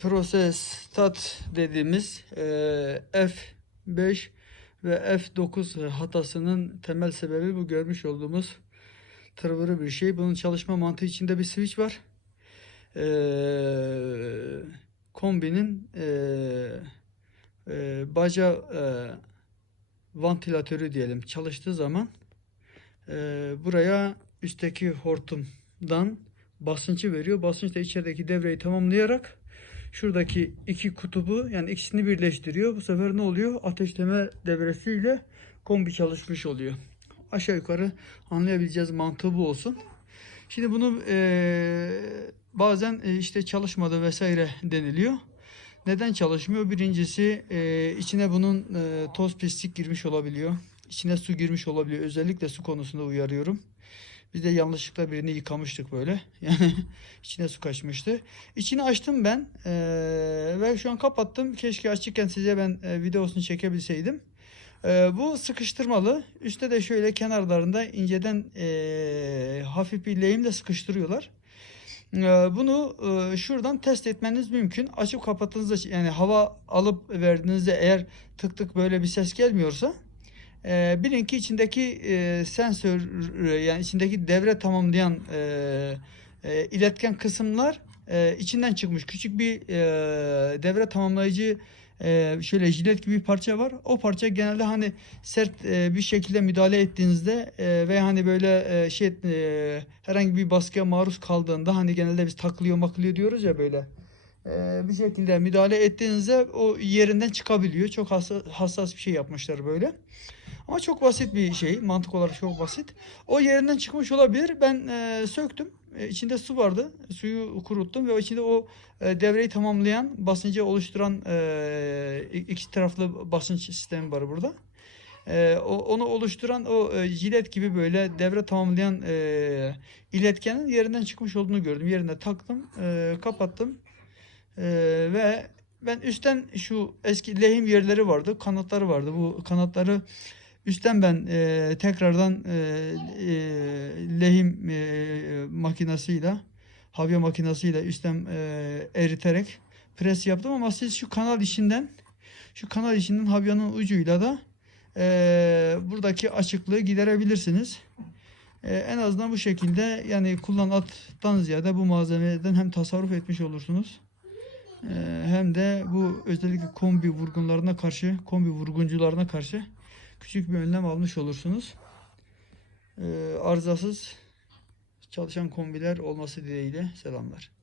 Proses tat dediğimiz e, F5 ve F9 hatasının temel sebebi bu görmüş olduğumuz tırvırı bir şey. Bunun çalışma mantığı içinde bir switch var. E, kombinin e, e, baca e, vantilatörü diyelim çalıştığı zaman e, buraya üstteki hortumdan basıncı veriyor. Basınç da içerideki devreyi tamamlayarak şuradaki iki kutubu yani ikisini birleştiriyor. Bu sefer ne oluyor? Ateşleme devresiyle kombi çalışmış oluyor. Aşağı yukarı anlayabileceğiz mantığı bu olsun. Şimdi bunu eee, bazen e, işte çalışmadı vesaire deniliyor. Neden çalışmıyor? Birincisi e, içine bunun e, toz pislik girmiş olabiliyor. İçine su girmiş olabiliyor. Özellikle su konusunda uyarıyorum. Biz de yanlışlıkla birini yıkamıştık böyle. Yani içine su kaçmıştı. İçini açtım ben e, ve şu an kapattım. Keşke açıkken size ben e, videosunu çekebilseydim. E, bu sıkıştırmalı. Üstte de şöyle kenarlarında inceden e, hafif bir lehimle sıkıştırıyorlar. Ee, Bunu şuradan test etmeniz mümkün. Açıp kapattığınızda yani hava alıp verdiğinizde eğer tık tık böyle bir ses gelmiyorsa e, bilin ki içindeki e, sensör e, yani içindeki devre tamamlayan e, e, iletken kısımlar e, içinden çıkmış. Küçük bir e, devre tamamlayıcı e, şöyle jilet gibi bir parça var. O parça genelde hani sert e, bir şekilde müdahale ettiğinizde e, ve hani böyle e, şey e, herhangi bir baskıya maruz kaldığında hani genelde biz takılıyor makılıyor diyoruz ya böyle. E, bir şekilde müdahale ettiğinizde o yerinden çıkabiliyor. Çok hassas, hassas bir şey yapmışlar böyle. Ama çok basit bir şey. Mantık olarak çok basit. O yerinden çıkmış olabilir. Ben e, söktüm. E, içinde su vardı. Suyu kuruttum ve içinde o e, devreyi tamamlayan, basıncı oluşturan e, iki taraflı basınç sistemi var burada. E, o, onu oluşturan o e, jilet gibi böyle devre tamamlayan e, iletkenin yerinden çıkmış olduğunu gördüm. Yerine taktım, e, kapattım E, ve ben üstten şu eski lehim yerleri vardı, kanatları vardı. Bu kanatları üstten ben e, tekrardan e, e, lehim e, makinasıyla, havya makinasıyla üstten e, eriterek pres yaptım ama siz şu kanal işinden şu kanal işinin havyanın ucuyla da e, buradaki açıklığı giderebilirsiniz. E, en azından bu şekilde yani kullanattan ziyade bu malzemeden hem tasarruf etmiş olursunuz. E, hem de bu özellikle kombi vurgunlarına karşı, kombi vurguncularına karşı küçük bir önlem almış olursunuz. E, arızasız çalışan kombiler olması dileğiyle selamlar.